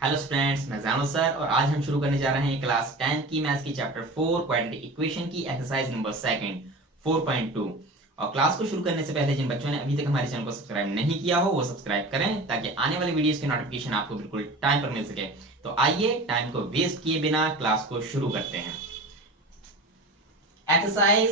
Hello students, मैं जानू sir और आज हम शुरू करने जा रहे हैं क्लास 10 की मैथ्स की चैप्टर 4 क्वाड्रेटिक इक्वेशन की एक्सरसाइज नंबर सेकंड 4.2। और क्लास को शुरू करने से पहले जिन बच्चों ने अभी तक हमारे चैनल को सब्सक्राइब नहीं किया हो वो सब्सक्राइब करें ताकि आने वाली वीडियोस के नोटिफिकेशन आपको बिल्कुल टाइम पर मिल सके। तो आइए टाइम को वेस्ट किए बिना क्लास को शुरू करते हैं। एक्सरसाइज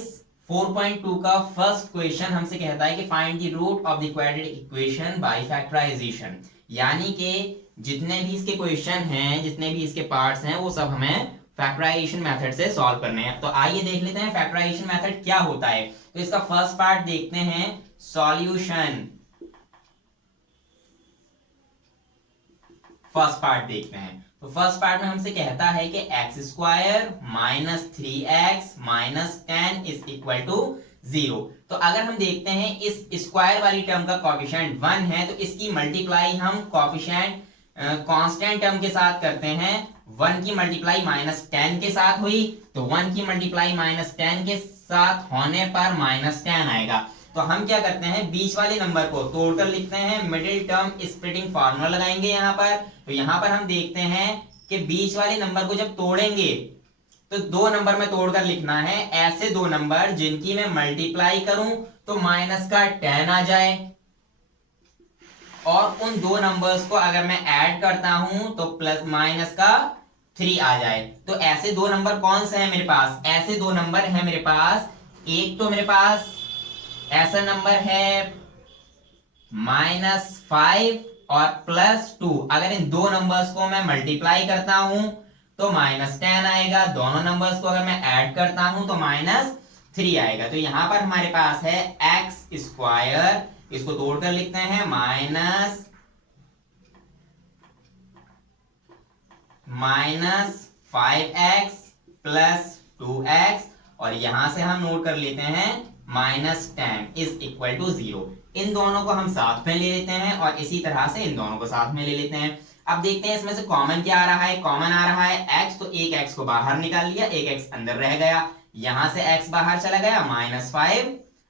4.2 का फर्स्ट क्वेश्चन हमसे कहता है कि find the root of the quadratic equation by factorization, यानी कि जितने भी इसके क्वेश्चन हैं, जितने भी इसके पार्ट्स हैं, वो सब हमें फैक्टराइजेशन मेथड से सॉल्व करने हैं। तो आइए देख लेते हैं फैक्टराइजेशन मेथड क्या होता है। तो इसका फर्स्ट पार्ट देखते हैं, सॉल्यूशन। फर्स्ट पार्ट देखते हैं। तो फर्स्ट पार्ट में हमसे कहता है कि x square minus 3x minus 10 is equal to 0। तो अगर हम देखते हैं इस स्क्वायर वाली टर्म का कोफिशिएंट 1 है तो इसकी मल्टीप्लाई हम कोफिशिएंट कांस्टेंट टर्म के साथ करते हैं। 1 की मल्टीप्लाई माइनस 10 के साथ हुई तो 1 की मल्टीप्लाई माइनस 10 के साथ होने पर माइनस 10 आएगा। तो हम क्या करते हैं, बीच वाले नंबर को तोड़कर लिखते हैं, मिडिल टर्म स्प्लिटिंग फार्मूला लगाएंगे यहाँ पर। तो यहाँ पर हम देखते हैं कि बीच वाले नंबर को जब तोड़ेंगे तो दो नंबर में तोड़कर लिखना है, ऐसे दो नंबर जिनकी मैं मल्टीप्लाई करूं तो माइनस का 10 आ जाए, और उन दो नंबर्स को अगर मैं ऐड करता हूं तो प्लस माइनस का 3 आ जाए। तो ऐसे दो नंबर कौन से हैं मेरे पास, ऐसे दो नंबर है मेरे पास, एक तो मेरे पास ऐसा नंबर है -5 और +2। अगर इन दो नंबर्स को मैं मल्टीप्लाई करता हूं तो -10 आएगा, दोनों नंबर्स को अगर मैं ऐड करता हूं तो -3 आएगा। तो यहां पर हमारे पास है एक्स स्क्वायर, इसको तोड़कर लिखते हैं -5x + 2x, और यहां से हम नोट कर लेते हैं -10 इज इक्वल टू 0। इन दोनों को हम साथ में ले लेते हैं और इसी तरह से इन दोनों को साथ में ले लेते हैं। अब देखते हैं इसमें से कॉमन क्या आ रहा है। कॉमन आ रहा है x, तो एक x को बाहर निकाल लिया, एक x अंदर रह गया, यहां से x बाहर चला गया, -5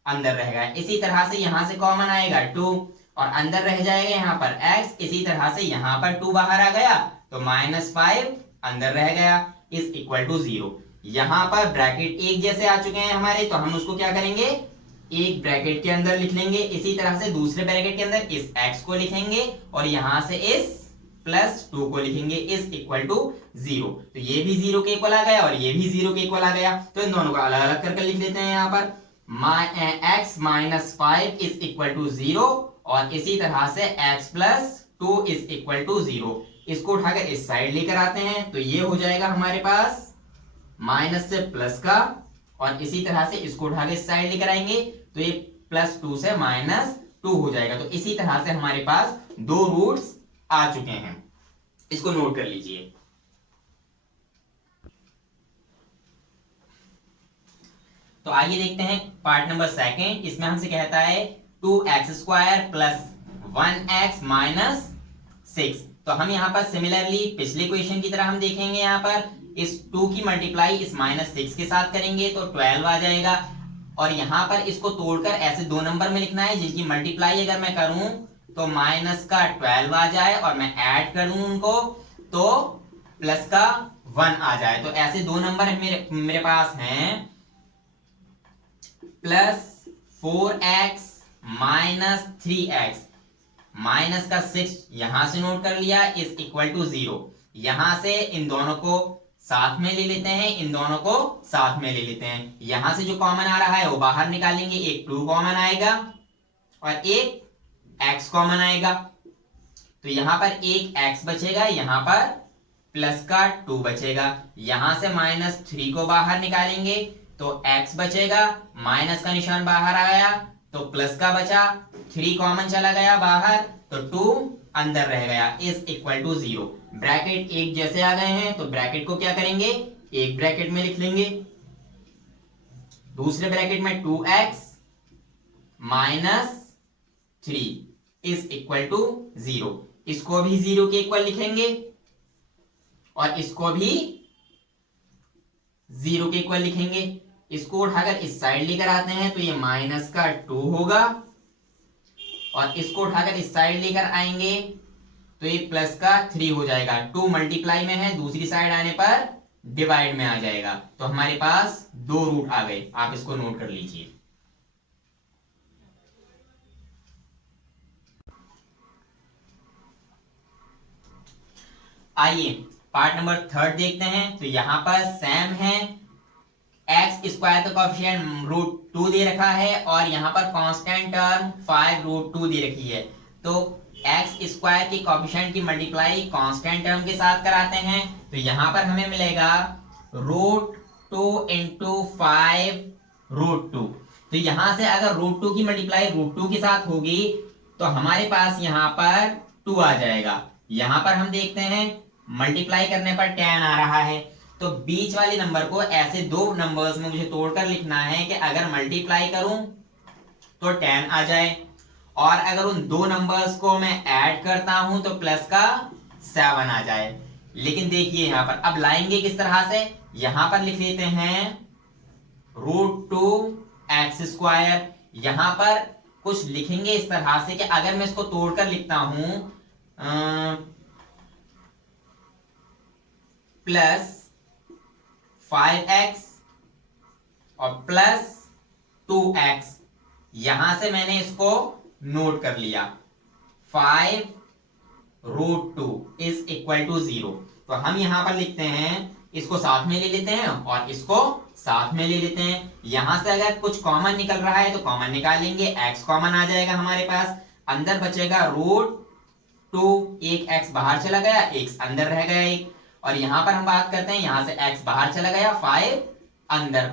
अंदर रह गया। इसी तरह से यहां से कॉमन आएगा 2 और अंदर रह जाएगा यहाँ पर x, इसी तरह से यहाँ पर 2 बाहर आ गया तो -5 अंदर रह गया इज इक्वल टू 0। यहां पर ब्रैकेट एक जैसे आ चुके हैं हमारे, तो हम उसको क्या करेंगे, एक ब्रैकेट के अंदर लिख लेंगे, इसी तरह से दूसरे ब्रैकेट के अंदर इस x को लिखेंगे और यहां से इस +2 को लिखेंगे इज इक्वल टू 0। तो ये भी 0 के इक्वल आ गया और ये भी 0 के इक्वल आ गया। तो इन दोनों को अलग अलग करके लिख लेते हैं यहाँ पर, x - 5 इज इक्वल टू 0 और इसी तरह से x + 2 इज इक्वल टू 0। इसको उठाकर इस साइड लेकर आते हैं तो ये हो जाएगा हमारे पास माइनस से प्लस का, और इसी तरह से इसको उठा के इस साइड लेकर आएंगे तो ये +2 से -2 हो जाएगा। तो इसी तरह से हमारे पास दो रूट्स आ चुके हैं, इसको नोट कर लीजिए। तो आइए देखते हैं पार्ट नंबर सेकंड। इसमें हमसे कहता है 2x² + 1x - 6। तो हम यहाँ पर सिमिलरली पिछले क्वेश्चन की तरह हम देखेंगे, यहाँ पर इस 2 की मल्टीप्लाई इस -6 के साथ करेंगे तो 12 आ जाएगा, और यहाँ पर इसको तोड़कर ऐसे दो नंबर में लिखना है जिनकी मल्टीप्लाई अगर मैं करूं तो -12 आ जाए और मैं ऐड करूं उनको तो +1 आ जाए। तो ऐसे दो नंबर मेरे पास हैं, +4x - 3x, -6 यहां से नोट कर लिया इज इक्वल टू 0। यहां से इन दोनों को साथ में ले लेते हैं, इन दोनों को साथ में ले लेते हैं। यहां से जो कॉमन आ रहा है वो बाहर निकालेंगे, एक 2 कॉमन आएगा और एक x कॉमन आएगा। तो यहां पर एक x बचेगा, यहां पर +2 बचेगा। यहां से -3 को बाहर निकालेंगे तो x बचेगा, माइनस का निशान बाहर आ गया तो प्लस का बचा, 3 कॉमन चला गया बाहर तो 2 अंदर रह गया इज इक्वल टू 0। ब्रैकेट एक जैसे आ गए हैं तो ब्रैकेट को क्या करेंगे, एक ब्रैकेट में लिख लेंगे, दूसरे ब्रैकेट में 2x - 3 इज इक्वल टू 0। इसको भी 0 के इक्वल लिखेंगे और इसको भी 0 के इक्वल लिखेंगे। इसको उठाकर इस साइड लेकर आते हैं तो ये -2 होगा, और इसको उठाकर इस साइड लेकर आएंगे तो ये प्लस का 3 हो जाएगा, 2 मल्टीप्लाई में है, दूसरी साइड आने पर डिवाइड में आ जाएगा, तो हमारे पास 2 रूट आ गए। आप इसको नोट कर लीजिए। आइए पार्ट नंबर 3 देखते हैं। तो यहां पर सेम है, एक्स स्क्वायर का कोएफिशिएंट √2 दे रखा है और यहाँ पर कांस्टेंट टर्म 5√2 दे रखी है। तो एक्स स्क्वायर की कोएफिशिएंट की मल्टीप्लाई कांस्टेंट टर्म के साथ कराते हैं। तो यहाँ पर हमें मिलेगा √2 इंटू 5√2। तो यहाँ से अगर √2 की मल्टीप्लाई √2 के साथ होगी तो हमारे पास यहाँ पर 2 आ जाएगा। यहाँ पर हम देखते हैं मल्टीप्लाई करने पर 10 आ रहा है। तो बीच वाले नंबर को ऐसे दो नंबर्स में मुझे तोड़कर लिखना है कि अगर मल्टीप्लाई करूं तो 10 आ जाए, और अगर उन दो नंबर्स को मैं ऐड करता हूं तो प्लस का 7 आ जाए। लेकिन देखिए यहां पर अब लाएंगे किस तरह से, यहां पर लिख लेते हैं √2x²। यहां पर कुछ लिखेंगे इस तरह से कि अगर मैं इसको तोड़कर लिखता हूं प्लस 5x और प्लस 2x, यहां से मैंने इसको नोट कर लिया। 5√2 इज इक्वल टू 0। तो हम यहां पर लिखते हैं, इसको साथ में ले लेते हैं और इसको साथ में ले लेते हैं। यहां से अगर कुछ कॉमन निकल रहा है तो कॉमन निकाल लेंगे, x कॉमन आ जाएगा हमारे पास, अंदर बचेगा √2, एक x बाहर चला गया, x अंदर रह गया एक, और यहां पर हम बात करते हैं यहां से x बाहर चला गया, 5 अंदर।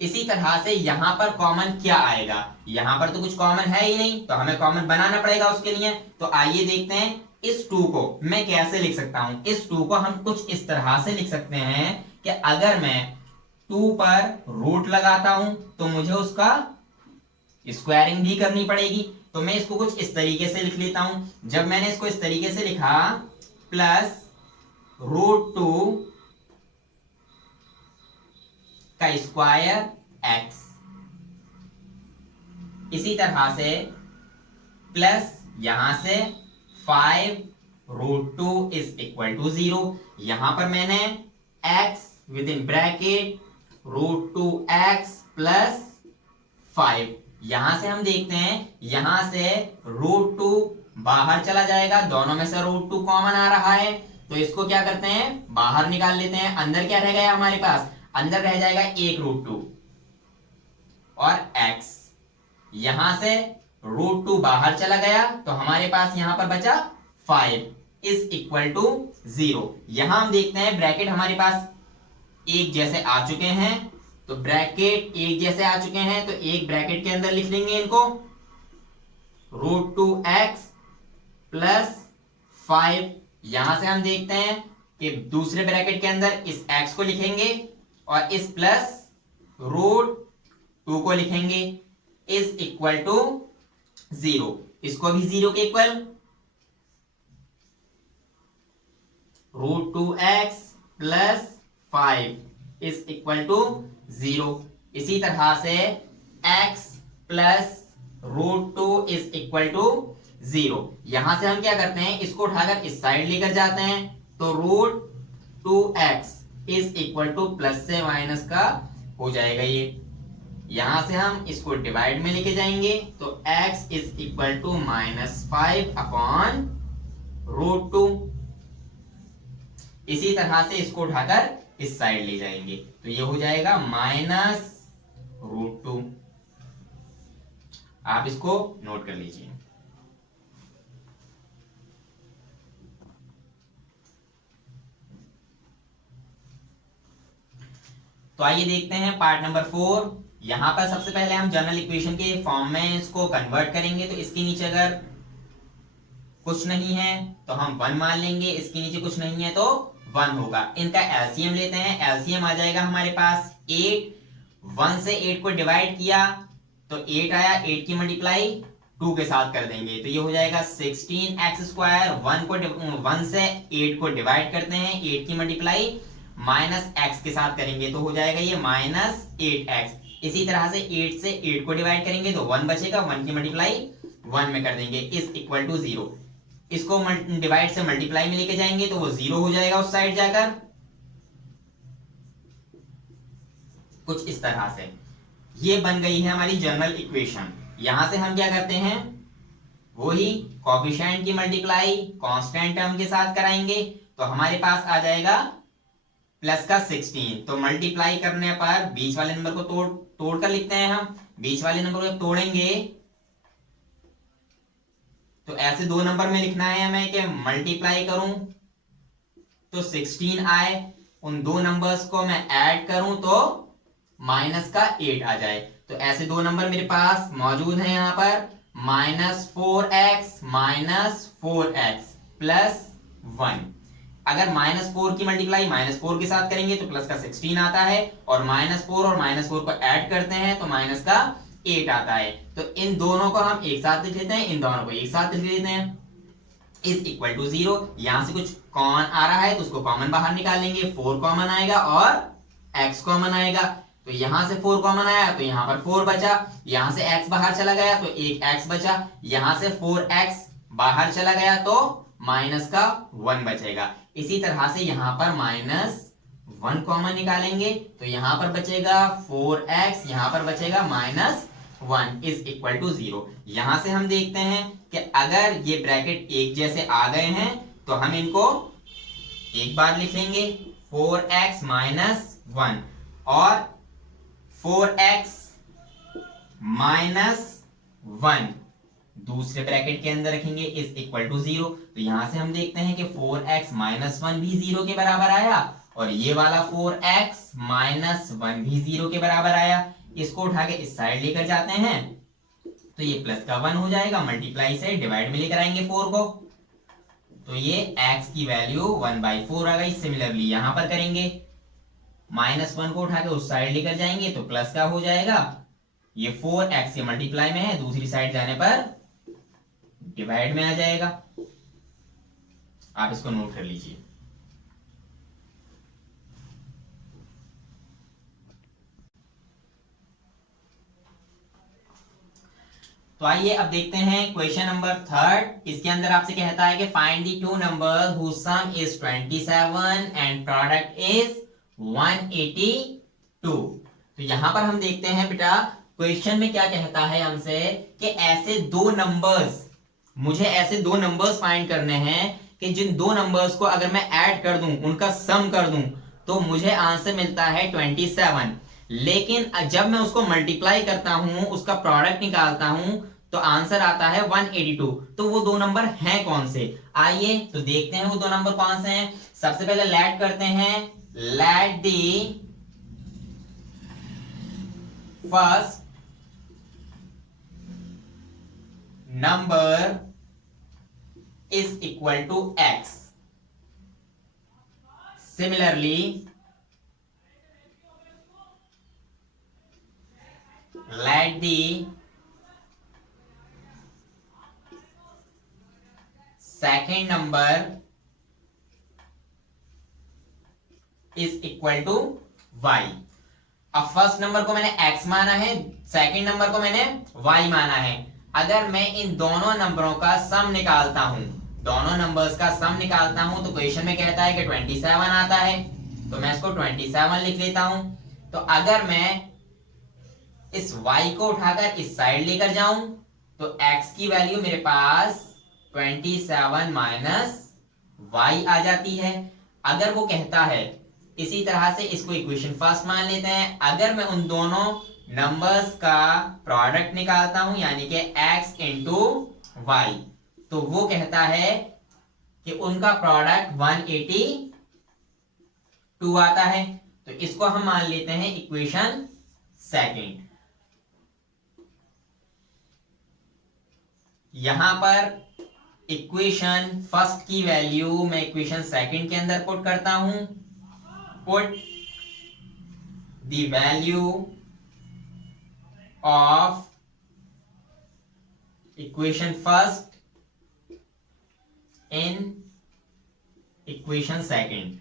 इसी तरह से यहां पर कॉमन क्या आएगा, यहां पर तो कुछ कॉमन है ही नहीं, तो हमें कॉमन बनाना पड़ेगा उसके लिए। तो आइए देखते हैं इस 2 को मैं कैसे लिख सकता हूं। इस 2 को हम कुछ इस तरह से लिख सकते हैं कि अगर मैं 2 पर रूट लगाता हूं तो मुझे उसका स्क्वायरिंग भी करनी पड़ेगी। तो मैं इसको कुछ इस तरीके से लिख लेता हूं। जब मैंने इसको इस तरीके से लिखा प्लस √2 का स्क्वायर x, इसी तरह से प्लस यहां से 5√2 इज इक्वल टू 0। यहां पर मैंने x with in bracket √2x plus 5, यहां से हम देखते हैं यहां से √2 बाहर चला जाएगा, दोनों में से √2 कॉमन आ रहा है, तो इसको क्या करते हैं बाहर निकाल लेते हैं। अंदर क्या रह गया हमारे पास, अंदर रह जाएगा एक √2 और x, यहां से √2 बाहर चला गया तो हमारे पास यहां पर बचा 5 इज इक्वल टू 0। यहां हम देखते हैं ब्रैकेट हमारे पास एक जैसे आ चुके हैं, तो ब्रैकेट एक जैसे आ चुके हैं तो एक ब्रैकेट के अंदर लिख लेंगे इनको, √2x प्लस 5। यहां से हम देखते हैं कि दूसरे ब्रैकेट के अंदर इस x को लिखेंगे और इस प्लस √2 को लिखेंगे इज इक्वल टू 0। इसको भी 0 के equal, √2x plus 5 is equal to 0। इसी तरह से x plus √2 is equal to 0। यहां से हम क्या करते हैं, इसको उठाकर इस साइड लेकर जाते हैं, तो √2x is equal two plus से माइनस का हो जाएगा ये। यहां से हम इसको डिवाइड में लेके जाएंगे तो x is equal to -5 upon √2। इसी तरह से इसको उठाकर इस साइड ले जाएंगे तो ये हो जाएगा -√2। आप इसको नोट कर लीजिए। तो आइए देखते हैं पार्ट नंबर 4। यहां पर सबसे पहले हम जनरल इक्वेशन के फॉर्म में इसको कन्वर्ट करेंगे। तो इसके नीचे अगर कुछ नहीं है तो हम 1 मान लेंगे, इसके नीचे कुछ नहीं है तो 1 होगा। इनका एलसीएम लेते हैं, एलसीएम आ जाएगा हमारे पास 8। 1 से 8 को डिवाइड किया तो 8 आया, 8 की मल्टीप्लाई 2 के साथ कर देंगे तो ये हो जाएगा 16x²। 1 से 8 को डिवाइड करते हैं, 8 की मल्टीप्लाई -x के साथ करेंगे तो हो जाएगा ये -8x। इसी तरह से 8 से 8 को डिवाइड करेंगे तो 1 बचेगा, 1 की मल्टीप्लाई 1 में कर देंगे इज इक्वल टू 0। इसको डिवाइड से मल्टीप्लाई में लेके जाएंगे तो वो 0 हो जाएगा उस साइड जाकर, कुछ इस तरह से। ये बन गई है हमारी जनरल इक्वेशन। यहां से हम क्या करते हैं, वही कोफिशिएंट की मल्टीप्लाई कांस्टेंट टर्म के साथ कराएंगे, तो हमारे पास आ जाएगा प्लस का 16। तो मल्टीप्लाई करने पर बीच वाले नंबर को तोड़ कर लिखते हैं हम। बीच वाले नंबर को तोड़ेंगे तो ऐसे दो नंबर में लिखना है हमें कि मल्टीप्लाई करूं तो 16 आए, उन दो नंबर्स को मैं ऐड करूं तो माइनस का 8 आ जाए। तो ऐसे दो नंबर मेरे पास मौजूद हैं यहां पर, -4x प्लस 1। अगर -4 की मल्टीप्लाई -4 के साथ करेंगे तो प्लस का 16 आता है, और -4 और -4 को ऐड करते हैं तो माइनस का 8 आता है। तो इन दोनों को हम एक साथ लिख लेते हैं, इन दोनों को एक साथ लिख लेते हैं, इज इक्वल टू 0। यहां से कुछ कॉमन आ रहा है तो उसको कॉमन बाहर निकाल लेंगे, 4 कॉमन आएगा और x कॉमन आएगा। तो यहां से 4 कॉमन आया तो यहां पर 4 बचा, यहां से x बाहर चला गया तो एक x बचा, यहां से 4x बाहर चला गया तो माइनस का 1 बचेगा। इसी तरह से यहां पर -1 कॉमन निकालेंगे तो यहां पर बचेगा 4x, यहां पर बचेगा -1 इज इक्वल टू 0। यहां से हम देखते हैं कि अगर ये ब्रैकेट एक जैसे आ गए हैं तो हम इनको एक बार लिख लेंगे, 4x - 1 और 4x - 1 दूसरे ब्रैकेट के अंदर रखेंगे, इज इक्वल टू 0। तो यहां से हम देखते हैं कि 4x - 1 भी 0 के बराबर आया, और ये वाला 4x - 1 भी 0 के बराबर आया। इसको उठा के इस साइड लेकर जाते हैं तो ये प्लस का 1 हो जाएगा, मल्टीप्लाई से डिवाइड में लेकर आएंगे 4 को, तो ये x की वैल्यू 1/4 आ गई। सिमिलरली यहां पर करेंगे, -1 को उठा के उस साइड लेकर जाएंगे तो प्लस का हो जाएगा, ये 4x के मल्टीप्लाई में है, दूसरी साइड जाने पर डिवाइड में आ जाएगा। आप इसको नोट कर लीजिए। तो आइए अब देखते हैं क्वेश्चन नंबर 3। इसके अंदर आपसे कहता है कि find the two numbers whose sum is 27 and product is 182। तो यहां पर हम देखते हैं बेटा, क्वेश्चन में क्या कहता है हमसे कि ऐसे दो नंबर्स, मुझे ऐसे दो नंबर्स फाइंड करने हैं कि जिन दो नंबर्स को अगर मैं ऐड कर दूं, उनका सम कर दूं, तो मुझे आंसर मिलता है 27। लेकिन जब मैं उसको मल्टीप्लाई करता हूं, उसका प्रोडक्ट निकालता हूं, तो आंसर आता है 182। तो वो दो नंबर हैं कौन से? आइए तो देखते हैं वो दो नंबर कौन से हैं। सबसे पहले लेट करते हैं, let the first number is equal to x। Similarly let the second number is equal to y। अब फर्स्ट नंबर को मैंने x माना है, सेकंड नंबर को मैंने y माना है। अगर मैं इन दोनों नंबरों का सम निकालता हूं, दोनों नंबर्स का सम निकालता हूं, तो क्वेश्चन में कहता है कि 27 आता है, तो मैं इसको 27 लिख लेता हूं। तो अगर मैं इस y को उठाकर इस साइड लेकर जाऊं तो x की वैल्यू मेरे पास 27 माइनस y आ जाती है। अगर वो कहता है, इसी तरह से इसको इक्वेशन फर्स्ट मान लेते हैं, अगर मैं उन दोनों नंबर्स का प्रोडक्ट निकालता हूं यानी कि x इंटू y, तो वो कहता है कि उनका प्रोडक्ट 182 आता है। तो इसको हम मान लेते हैं इक्वेशन सेकंड। यहां पर इक्वेशन फर्स्ट की वैल्यू मैं इक्वेशन सेकंड के अंदर पुट करता हूं, put the value of equation first in equation second.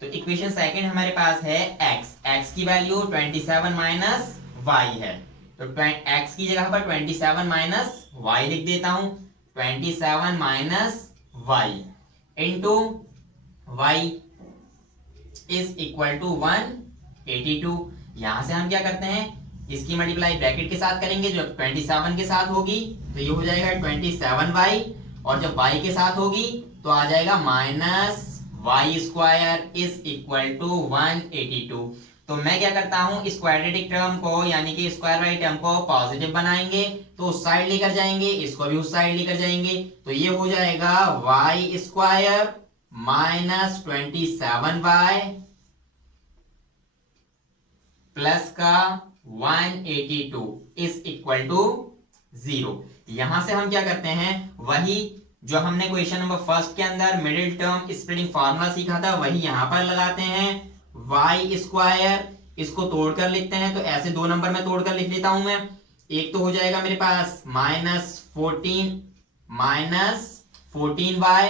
तो इक्वेशन सेकंड हमारे पास है x की वैल्यू 27 माइनस y है, तो x की जगह पर 27 माइनस y लिख देता हूं। 27 minus y into y is equal to 182। यहां से हम क्या करते हैं, इसकी मल्टीप्लाई ब्रैकेट के साथ करेंगे, जब 27 के साथ होगी तो ये हो जाएगा 27y, और जब y के साथ होगी तो आ जाएगा minus y square is equal to 182। तो मैं क्या करता हूं, इस क्वाड्रेटिक टर्म को यानी कि स्क्वायर वाली टर्म को पॉजिटिव बनाएंगे तो उस साइड लेकर जाएंगे, इसको भी उस साइड लेकर जाएंगे, तो ये हो जाएगा Y square minus 27y plus का 182 इज इक्वल टू 0। यहां से हम क्या करते हैं, वही जो हमने क्वेश्चन नंबर फर्स्ट के अंदर मिडिल टर्म स्प्लिटिंग फार्मूला सीखा था वही यहां पर लगाते हैं। वाई स्क्वायर इसको तोड़कर लिखते हैं, तो ऐसे 2 नंबर में तोड़कर लिख लेता हूं मैं। एक तो हो जाएगा मेरे पास -14y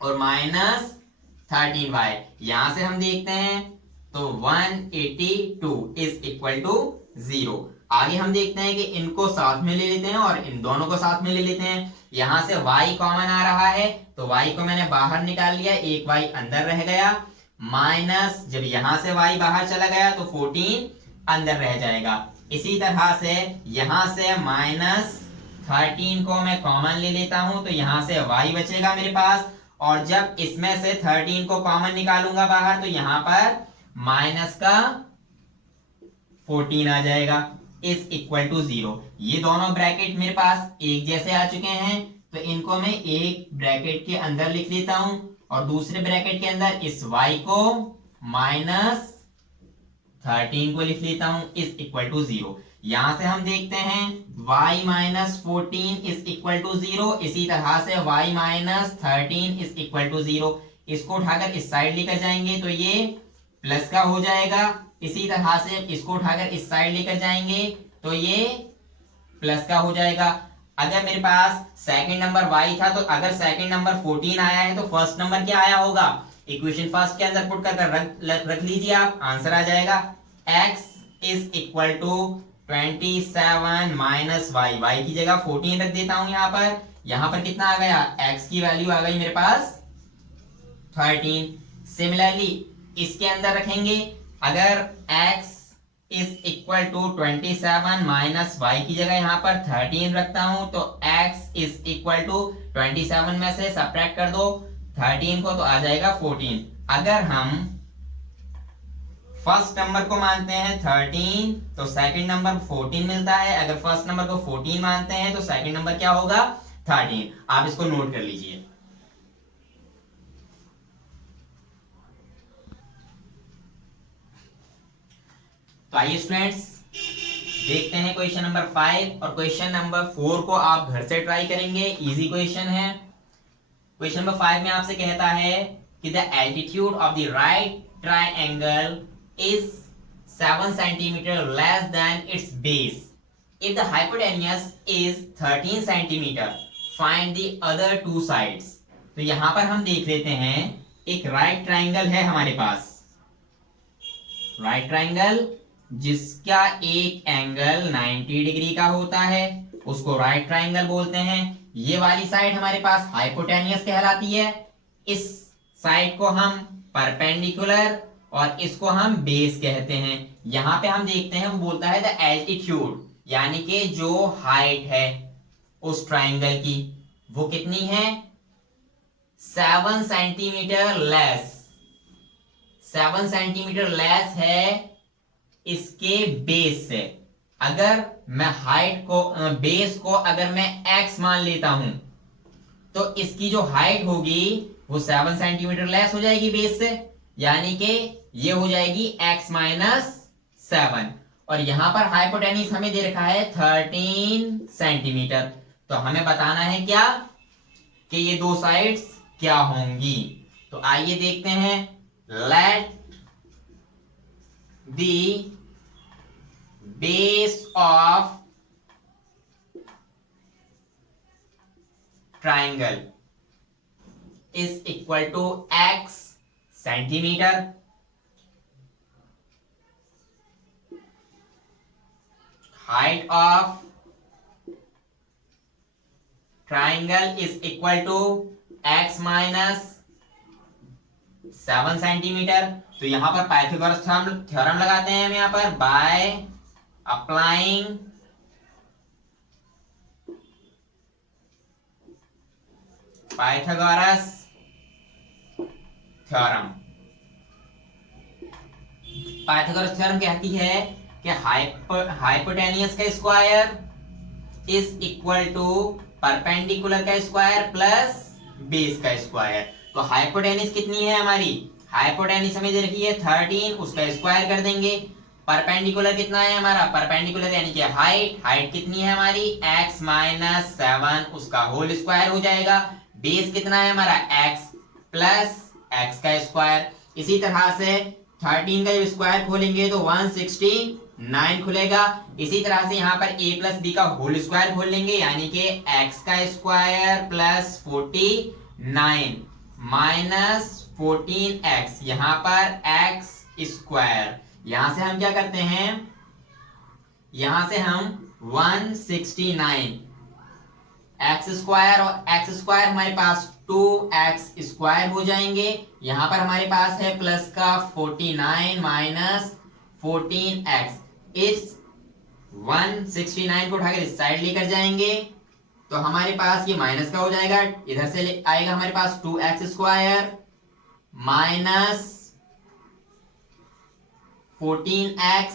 और -13y। यहां से हम देखते हैं तो 182 इज इक्वल टू 0। आगे हम देखते हैं कि इनको साथ में ले लेते हैं और इन दोनों को साथ में ले लेते हैं। यहां से y कॉमन आ रहा है तो y को मैंने बाहर निकाल लिया, एक y अंदर रह गया, माइनस जब यहां से y बाहर चला गया तो 14 अंदर रह जाएगा। इसी तरह से यहां से -13 को मैं कॉमन ले लेता हूं तो यहां से y बचेगा मेरे पास, और जब इसमें से 13 को कॉमन निकालूंगा बाहर तो यहां पर माइनस का 14 आ जाएगा इज इक्वल टू 0। ये दोनों ब्रैकेट मेरे पास एक जैसे आ चुके हैं तो इनको मैं एक ब्रैकेट के अंदर लिख लेता हूं और दूसरे ब्रैकेट के अंदर इस y को -13 को लिख लेता हूं इज इक्वल टू 0। यहां से हम देखते हैं y minus 14 is equal to 0, इसी तरह से y minus 13 is equal to 0। इसको उठाकर इस साइड लेकर जाएंगे तो ये प्लस का हो जाएगा, इसी तरह से इसको उठाकर इस साइड लेकर जाएंगे तो ये प्लस का हो जाएगा। अगर मेरे पास सेकंड नंबर y था तो अगर सेकंड नंबर 14 आया है तो फर्स्ट नंबर क्या आया होगा, इक्वेशन फर्स्ट के अंदर पुट कर रख लीजिए आप, आंसर आ जाएगा x is equal to 27 minus y, y की जगह 14 रख देता हूं यहां पर कितना आ गया, x की वैल्यू आ गई मेरे पास 13। सिमिलरली इसके अंदर रखेंगे, अगर x is equal to 27 minus y की जगह यहां पर 13 रखता हूं तो x इज इक्वल टू 27 में से सब्ट्रैक्ट कर दो 13 को तो आ जाएगा 14। अगर हम फर्स्ट नंबर को मानते हैं 13 तो सेकंड नंबर 14 मिलता है, अगर फर्स्ट नंबर को 14 मानते हैं तो सेकंड नंबर क्या होगा 13। आप इसको नोट कर लीजिए। तो आइए स्टूडेंट्स देखते हैं क्वेश्चन नंबर 5 और क्वेश्चन नंबर 4 को आप घर से ट्राई करेंगे, इजी क्वेश्चन है। क्वेश्चन नंबर 5 में आपसे कहता है कि the altitude of the right triangle is 7 centimeter less than its base. If the hypotenuse is 13 centimeter, find the other two sides. तो यहां पर हम देख लेते हैं एक राइट ट्रायंगल है हमारे पास, राइट ट्रायंगल जिसका एक एंगल 90 डिग्री का होता है उसको राइट ट्रायंगल बोलते हैं। ये वाली साइड हमारे पास हाइपोटेनियस कहलाती है, इस साइड को हम परपेंडिकुलर और इसको हम बेस कहते हैं। यहां पे हम देखते हैं वो बोलता है द एल्टीट्यूड, यानी कि जो हाइट है उस ट्रायंगल की वो कितनी है 7 सेंटीमीटर लेस, 7 सेंटीमीटर लेस है इसके बेस से। अगर मैं हाइट को बेस को अगर मैं x मान लेता हूं तो इसकी जो हाइट होगी वो 7 सेंटीमीटर लेस हो जाएगी बेस से, यानी कि ये हो जाएगी x माइनस 7। और यहां पर हाइपोटेनिस हमें दे रखा है 13 सेंटीमीटर। तो हमें बताना है क्या कि ये दो साइड्स क्या होंगी। तो आइए देखते हैं, let the base of triangle is equal to x centimetre, height of triangle is equal to x minus 7 centimetre. तो यहां पर पाइथागोरस थ्योरम लगाते हैं हम यहां पर by applying Pythagoras theorem. Pythagoras theorem कहती है कि हाइपोटेनियस का square is equal to perpendicular का स्क्वायर प्लस बेस का स्क्वायर। तो हाइपोटेनिस कितनी है हमारी, हाइपोटेनिस हमें दे रखी है 13, उसका स्क्वायर कर देंगे। परपेंडिकुलर कितना है हमारा, परपेंडिकुलर यानी कि हाइट, हाइट कितनी है हमारी x माइनस 7, उसका होल स्क्वायर हो जाएगा। बेस कितना है हमारा x प्लस x का स्क्वायर। इसी तरह से 13 का जब स्क्वायर खोलेंगे तो 169 खुलेगा। इसी तरह से यहाँ पर a प्लस बी का होल स्क्वायर खोल लेंगे यानी कि x का स्क्वायर प्लस 49 माइनस 14x, यहाँ पर x स्क्वायर। यहां से हम क्या करते हैं, यहां से हम 169 एक्स स्क्वायर और एक्स स्क्वायर हमारे पास 2x स्क्वायर हो जाएंगे। यहां पर हमारे पास है प्लस का 49 माइनस 14x। इस 169 को उठाकर इस साइड लेकर जाएंगे तो हमारे पास ये माइनस का हो जाएगा, इधर से आएगा हमारे पास 2x square minus 14x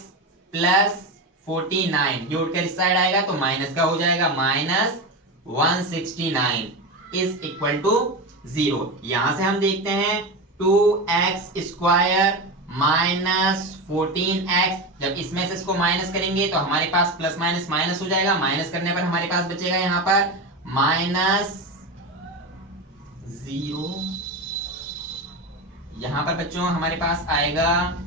plus 49, ये उठकर इस साइड आएगा तो माइनस का हो जाएगा, माइनस 169 इज इक्वल टू 0। यहां से हम देखते हैं 2x स्क्वायर माइनस 14x, जब इसमें से इसको माइनस करेंगे तो हमारे पास प्लस माइनस माइनस हो जाएगा। माइनस करने पर हमारे पास बचेगा यहां पर माइनस 0। यहां पर बच्चों हमारे पास आएगा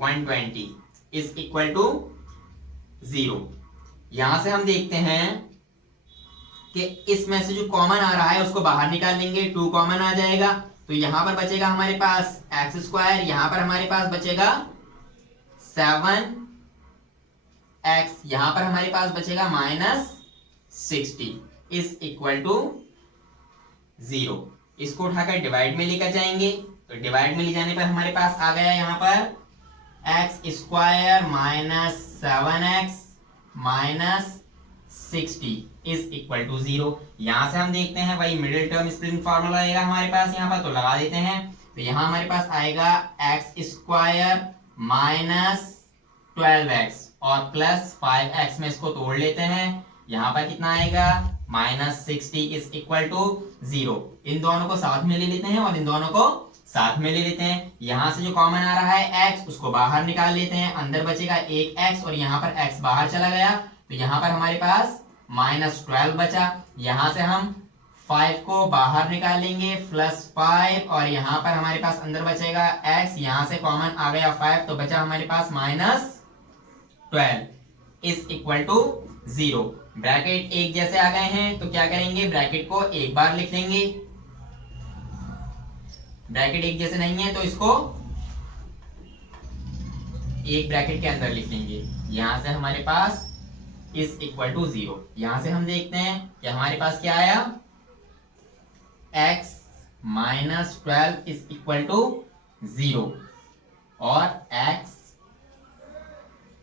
120 इज इक्वल टू 0। यहां से हम देखते हैं कि इसमें से जो कॉमन आ रहा है उसको बाहर निकाल लेंगे, 2 कॉमन आ जाएगा तो यहां पर बचेगा हमारे पास एक्स स्क्वायर, यहां पर हमारे पास बचेगा 7x, यहां पर हमारे पास बचेगा माइनस 60 इज इक्वल टू 0। इसको उठाकर डिवाइड में लेकर जाएंगे तो डिवाइड में ले जाने पर हमारे पास आ गया यहां पर x square minus 7x minus 60 is equal to 0। यहां से हम देखते हैं वही मिडिल टर्म स्प्लिटिंग फार्मूला आएगा हमारे पास यहां पर, तो लगा देते हैं। तो यहां हमारे पास आएगा एक्स स्क्वायर माइनस 12x और प्लस 5x में इसको तोड़ लेते हैं, यहां पर कितना आएगा माइनस 60 इज इक्वल टू 0। इन दोनों को साथ में ले लेते हैं और इन दोनों को साथ में ले लेते हैं। यहां से जो कॉमन आ रहा है x उसको बाहर निकाल लेते हैं, अंदर बचेगा एक x और यहां पर x बाहर चला गया तो यहां पर हमारे पास माइनस 12 बचा। यहां से हम 5 को बाहर निकाल लेंगे प्लस 5 और यहां पर हमारे पास अंदर बचेगा x, यहां से कॉमन आ गया 5 तो बचा हमारे पास minus 12 is equal to 0। Bracket एक जैसे आ गए हैं तो क्या करेंगे, ब्रैकेट को एक बार लिख लेंगे, ब्रैकेट एक जैसे नहीं है तो इसको एक ब्रैकेट के अंदर लिख लेंगे। यहां से हमारे पास इज इक्वल टू 0। यहां से हम देखते हैं कि हमारे पास क्या आया, x minus 12 is equal to 0 और x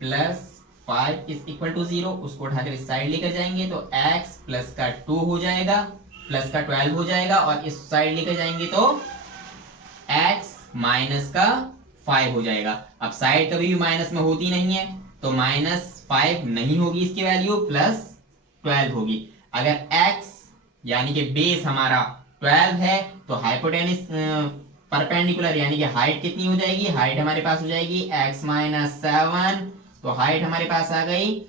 plus 5 is equal to 0, उसको उठाकर इस साइड लेकर जाएंगे तो x प्लस का 2 हो जाएगा, प्लस का 12 हो जाएगा और इस साइड लेकर जाएंगे तो x माइनस का 5 हो जाएगा। अब साइड कभी भी माइनस में होती नहीं है तो माइनस 5 नहीं होगी इसकी वैल्यू, प्लस 12 होगी। अगर x यानी कि बेस हमारा 12 है तो हाइपोटेनिस परपेंडिकुलर यानी कि हाइट कितनी हो जाएगी, हाइट हमारे पास हो जाएगी x माइनस 7, तो हाइट हमारे पास आ गई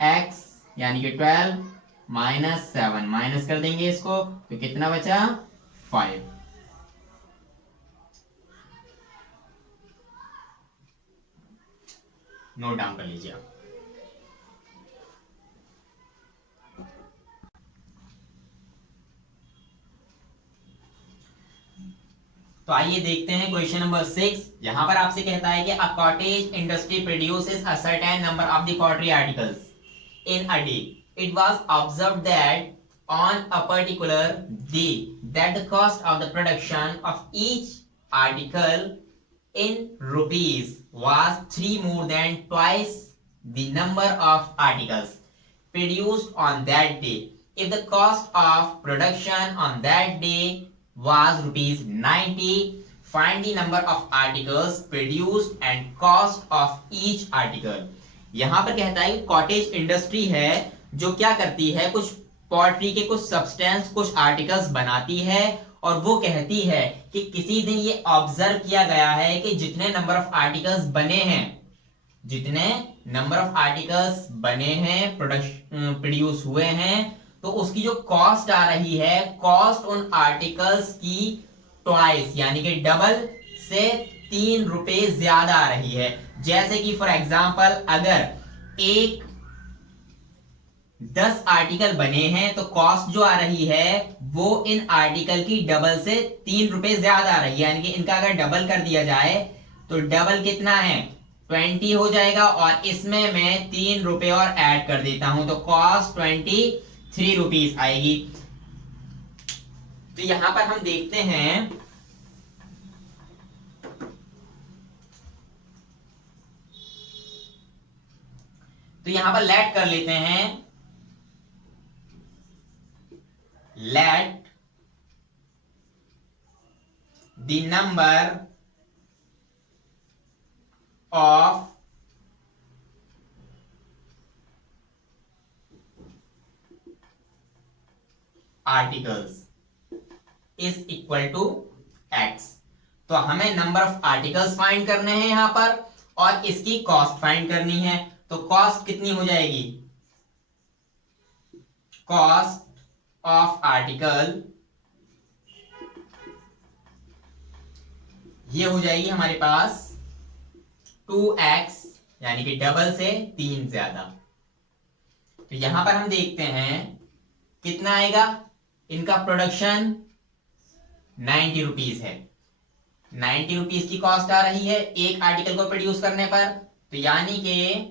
x यानी कि 12 माइनस 7, माइनस कर देंगे इसको तो कितना बचा 5। नोट डाउन कर लीजिए आप। तो आइए देखते हैं क्वेश्चन नंबर 6। यहां पर आपसे कहता है कि a cottage industry produces a certain number of the pottery articles in a day. It was observed that on a particular day that the cost of the production of each article in rupees was 3 more than twice the number of articles produced on that day. If the cost of production on that day was rupees 90, find the number of articles produced and cost of each article. यहां पर कहता है cottage industry है जो क्या करती है, कुछ पॉटरी के कुछ सब्सटेंस कुछ आर्टिकल्स बनाती है और वो कहती है कि किसी दिन ये ऑब्जर्व किया गया है कि जितने नंबर ऑफ आर्टिकल्स बने हैं, जितने नंबर ऑफ आर्टिकल्स बने हैं, प्रोड्यूस हुए हैं, तो उसकी जो कॉस्ट आ रही है, कॉस्ट उन आर्टिकल्स की ट्वाइस यानी कि डबल से 3 रुपए ज्यादा आ रही है. जैसे कि फॉर एग्जांपल अगर एक 10 आर्टिकल बने हैं तो कॉस्ट जो आ रही है वो इन आर्टिकल की डबल से 3 रुपए ज्यादा आ रही है. यानी कि इनका अगर डबल कर दिया जाए तो डबल कितना है, 20 हो जाएगा और इसमें मैं 3 रुपए और ऐड कर देता हूं तो कॉस्ट 23 रुपीज आएगी. तो यहां पर हम देखते हैं तो यहां पर लेट कर लेते हैं, let the number of articles is equal to x. तो हमें नंबर ऑफ आर्टिकल्स फाइंड करने हैं यहां पर और इसकी कॉस्ट फाइंड करनी है. तो कॉस्ट कितनी हो जाएगी, कॉस्ट ऑफ आर्टिकल ये हो जाएगी हमारे पास 2x यानी कि डबल से 3 ज्यादा. तो यहां पर हम देखते हैं कितना आएगा, इनका प्रोडक्शन 90 रुपीज है, 90 रुपीज की कॉस्ट आ रही है एक आर्टिकल को प्रोड्यूस करने पर. तो यानी कि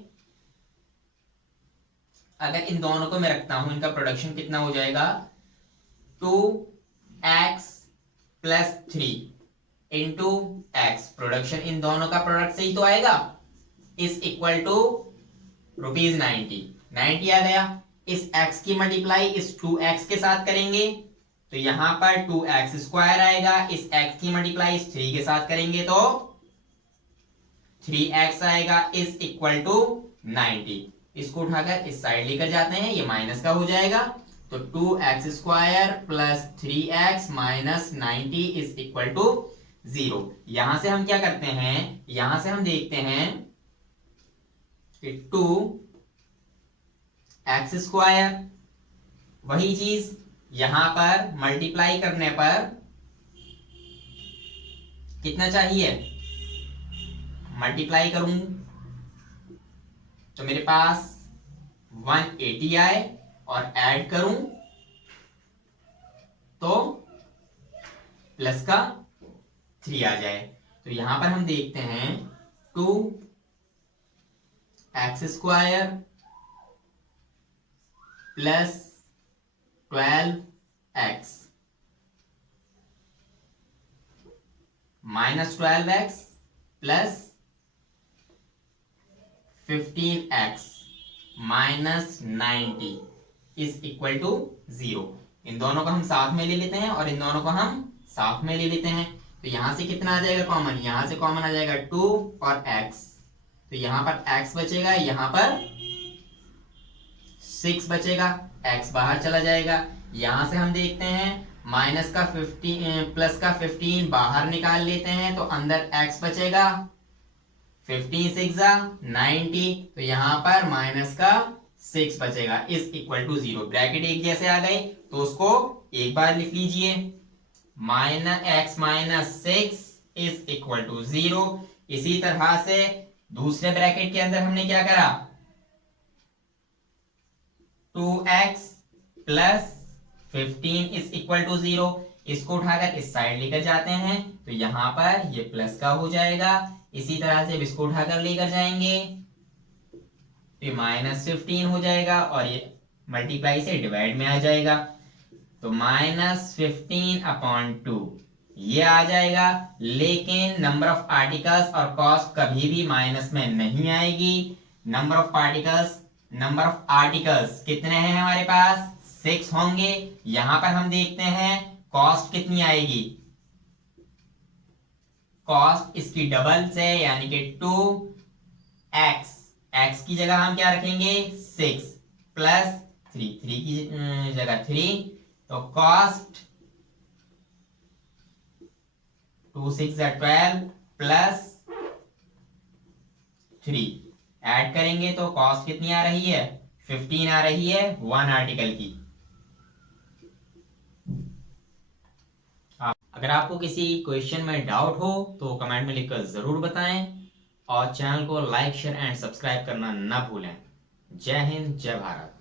अगर इन दोनों को मैं रखता हूं, इनका प्रोडक्शन कितना हो जाएगा, 2x plus 3 into x. Production in दोनों का प्रोडक्ट से ही तो आएगा, इज इक्वल टू रुपीज 90 आ गया. इस x की मल्टीप्लाई इस 2x के साथ करेंगे तो यहां पर 2x स्क्वायर आएगा. इस x की मल्टीप्लाई इस 3 के साथ करेंगे तो 3x आएगा इज इक्वल टू 90. इसको उठाकर इस साइड लेकर जाते हैं, ये माइनस का हो जाएगा. तो 2x square plus 3x minus 90 is equal to 0. यहां से हम क्या करते हैं, यहां से हम देखते हैं कि 2x स्क्वायर वही चीज यहां पर मल्टीप्लाई करने पर कितना चाहिए, मल्टीप्लाई करूं तो मेरे पास 180 आए और ऐड करूं तो प्लस का 3 आ जाए. तो यहां पर हम देखते हैं 2x square plus 12x minus 12x plus 15x minus 90 is equal to 0. इन दोनों को हम साथ में ले लेते हैं और इन दोनों को हम साथ में ले लेते हैं. तो यहां से कितना आ जाएगा कॉमन, यहां से कॉमन आ जाएगा 2 और x. तो यहां पर x बचेगा, यहां पर 6 बचेगा, x बाहर चला जाएगा. यहां से हम देखते हैं माइनस का 15 प्लस का 15 बाहर निकाल लेते हैं तो अंदर x बचेगा, 15 6 90. तो यहां पर माइनस का 6 बचेगा इज इक्वल टू 0. ब्रैकेट एक जैसे आ गए तो उसको एक बार लिख लीजिए, minus x minus 6 is equal to 0. इसी तरह से दूसरे ब्रैकेट के अंदर हमने क्या करा, 2x plus 15 is equal to 0. इसको उठाकर इस साइड लेकर जाते हैं तो यहाँ पर ये प्लस का हो जाएगा। इसी तरह से इसको उठाकर लेकर जाएंगे तो ये -15 हो जाएगा और ये मल्टीप्लाई से डिवाइड में आ जाएगा। तो -15/2 ये आ जाएगा। लेकिन नंबर ऑफ आर्टिकल्स और कॉस्ट कभी भी माइनस में नहीं आएगी। नंबर ऑफ आर्टिकल्स कितने हैं हमारे पास? 6 होंगे। यहां पर हम देखते हैं कॉस्ट कितनी आएगी। कॉस्ट इसकी डबल से यानी कि 2x, x की जगह हम क्या रखेंगे 6 प्लस 3 की जगह 3, तो कॉस्ट 2 6 12 प्लस 3 ऐड करेंगे तो कॉस्ट कितनी आ रही है 15 आ रही है 1 आर्टिकल की। अगर आपको किसी क्वेश्चन में डाउट हो तो कमेंट में लिखकर जरूर बताएं और चैनल को लाइक शेयर एंड सब्सक्राइब करना ना भूलें। जय हिंद, जय भारत।